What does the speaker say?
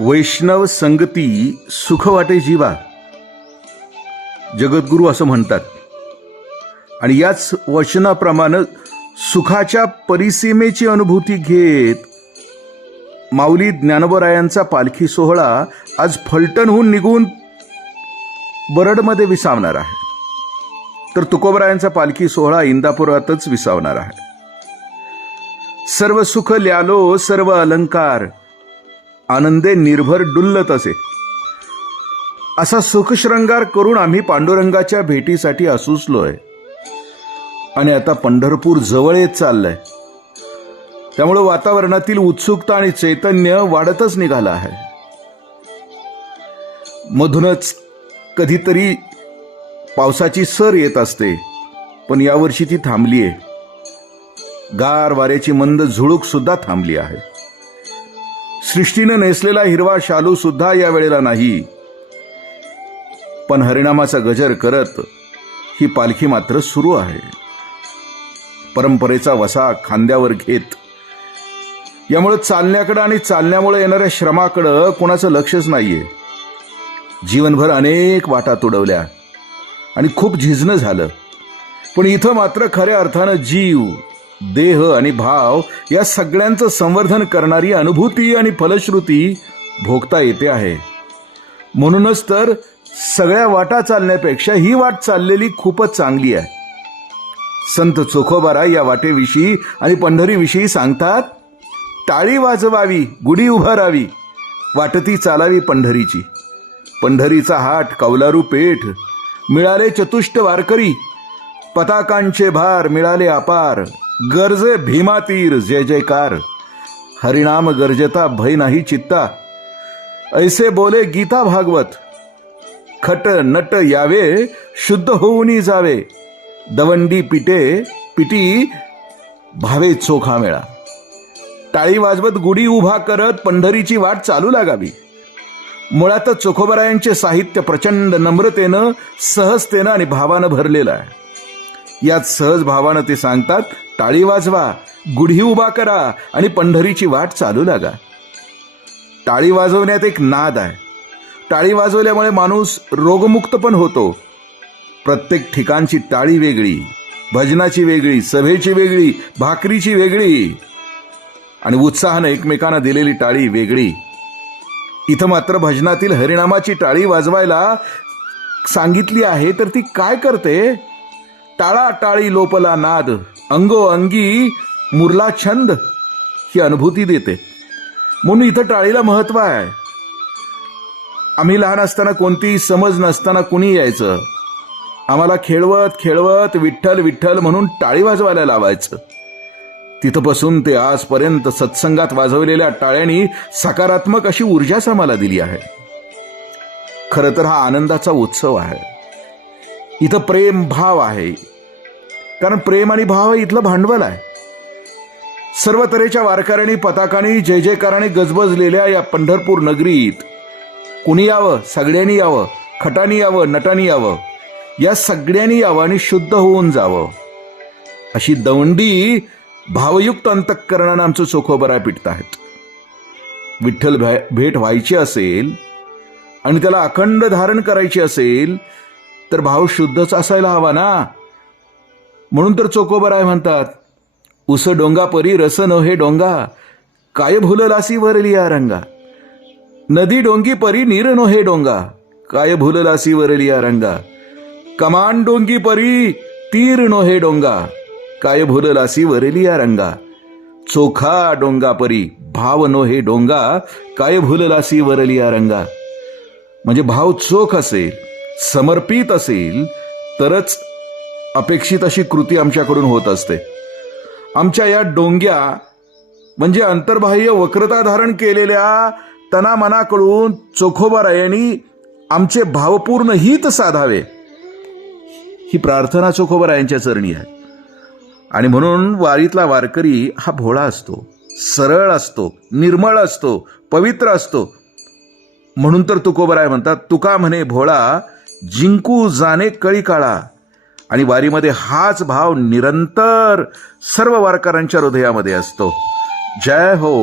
वैष्णव संगती सुख वाटे जीवा, जगद्गुरू असं म्हणतात. आणि याच वचनाप्रमाणे सुखाच्या परिसीमेची अनुभूती घेत माऊली ज्ञानोबरायांचा पालखी सोहळा आज फलटणहून निघून बरडमध्ये विसावणार आहे. तर तुकोबरायांचा पालखी सोहळा इंदापुरातच विसावणार आहे. सर्व सुख ल्यालो सर्व अलंकार, आनंदे निर्भर डुल्लत असे. असा सुखश्रंगार करून आम्ही पांडुरंगाच्या भेटीसाठी असूसलोय. आणि आता पंढरपूर जवळ येत चाललंय. त्यामुळे वातावरणातील उत्सुकता आणि चैतन्य वाढतच निघालं आहे. मधूनच कधीतरी पावसाची सर येत असते, पण यावर्षी ती थांबली आहे. गार वाऱ्याची मंद झुळूक सुद्धा थांबली आहे. सृष्टीनं नेसलेला हिरवा शालू सुद्धा या वेळेला नाही. पण हरिनामाचा गजर करत ही पालखी मात्र सुरू आहे, परंपरेचा वसा खांद्यावर घेत. यामुळे चालण्याकडे आणि चालण्यामुळे येणाऱ्या श्रमाकडे कोणाचं लक्षच नाहीये. जीवनभर अनेक वाटा तुडवल्या आणि खूप झिजणं झालं, पण इथं मात्र खऱ्या अर्थानं जीव, देह आणि भाव या सगळ्यांचं संवर्धन करणारी अनुभूती आणि फलश्रुती भोगता येते आहे. म्हणूनच तर सगळ्या वाटा चालण्यापेक्षा ही वाट चाललेली खूपच चांगली आहे. संत चोखोबारा या वाटेविषयी आणि पंढरीविषयी सांगतात, टाळी वाजवावी गुढी उभारावी, वाटती चालावी पंढरीची. पंढरीचा हाट कौलारू पेठ, मिळाले चतुष्ट वारकरी, पताकांचे भार मिळाले अपार, गरजे भीमातीर जय जयकार. हरिनाम गरजता भय नाही चित्ता, ऐसे बोले गीता भागवत. खट नट यावे शुद्ध होऊनी जावे, दवंडी पिटी भावे चोखा मेळा. टाळी वाजवत गुढी उभा करत पंढरीची वाट चालू लागावी. मुळातच चोखोबरायांचे साहित्य प्रचंड नम्रतेनं, सहजतेनं आणि भावानं भरलेलं आहे. यात सहज भावानं ते सांगतात, टाळी वाजवा, गुढी उभा करा आणि पंढरीची वाट चालू लागा. टाळी वाजवण्यात एक नाद आहे. टाळी वाजवल्यामुळे माणूस रोगमुक्त पण होतो. प्रत्येक ठिकाणची टाळी वेगळी, भजनाची वेगळी, सभेची वेगळी, भाकरीची वेगळी आणि उत्साहानं एकमेकांना दिलेली टाळी वेगळी. इथं मात्र भजनातील हरिनामाची टाळी वाजवायला सांगितली आहे, तर ती काय करते? टाळा टाळी लोपला नाद, अंगो अंगी मुरला छंद ही अनुभूती देते. म्हणून इथं टाळीला महत्व आहे. आम्ही लहान असताना कोणतीही समज नसताना कुणी यायचं, आम्हाला खेळवत खेळवत विठ्ठल विठ्ठल म्हणून टाळी वाजवायला लावायचं. तिथपासून ते आजपर्यंत सत्संगात वाजवलेल्या टाळ्यांनी सकारात्मक अशी ऊर्जाच आम्हाला दिली आहे. खरं तर हा आनंदाचा उत्सव आहे. इथं प्रेम भाव आहे, कारण प्रेम आणि भाव इथलं भांडवल आहे. सर्व तऱ्हेच्या वारकऱ्यांनी पताकांनी जय जयकाराने गजबजलेल्या या पंढरपूर नगरीत कुणी यावं, सगळ्यांनी यावं, खटानी यावं, नटानी यावं, या सगळ्यांनी यावं आणि शुद्ध होऊन जावं, अशी दवंडी भावयुक्त अंतःकरणानं आमचं चोखोबरा पिटत आहेत. विठ्ठल भेट व्हायची असेल आणि त्याला अखंड धारण करायची असेल तर भाव शुद्धच असायला हवा ना. म्हणून तर चोखोबराय म्हणतात, उस डोंगा परी रस नो हे डोंगा, काय भुललासी वरलिया रंगा. नदी डोंगी परी नीर नो हे डोंगा, काय भुललासी वरलिया रंगा. कमान डोंगी परी तीर नो हे डोंगा, काय भुललासी वरलिया रंगा. चोखा डोंगा परी भाव नो हे डोंगा, काय भुललासी वरलिया रंगा. म्हणजे भाव चोख असेल, समर्पित असेल तरच अपेक्षित अशी कृती आमच्याकडून होत असते. आमच्या या डोंग्या म्हणजे अंतर्बाह्य वक्रता धारण केलेल्या तनामनाकडून चोखोबारायांनी आमचे भावपूर्ण हित साधावे, ही प्रार्थना चोखोबारायांच्या चरणी आहे. आणि म्हणून वारीतला वारकरी हा भोळा असतो, सरळ असतो, निर्मळ असतो, पवित्र असतो. म्हणून तर तुकोबराय म्हणतात, तुका म्हणे भोळा जिंकू जाणे कळी काळा. आणि वारीमध्ये हाच भाव निरंतर सर्व वारकऱ्यांच्या हृदयामध्ये असतो. जय हो.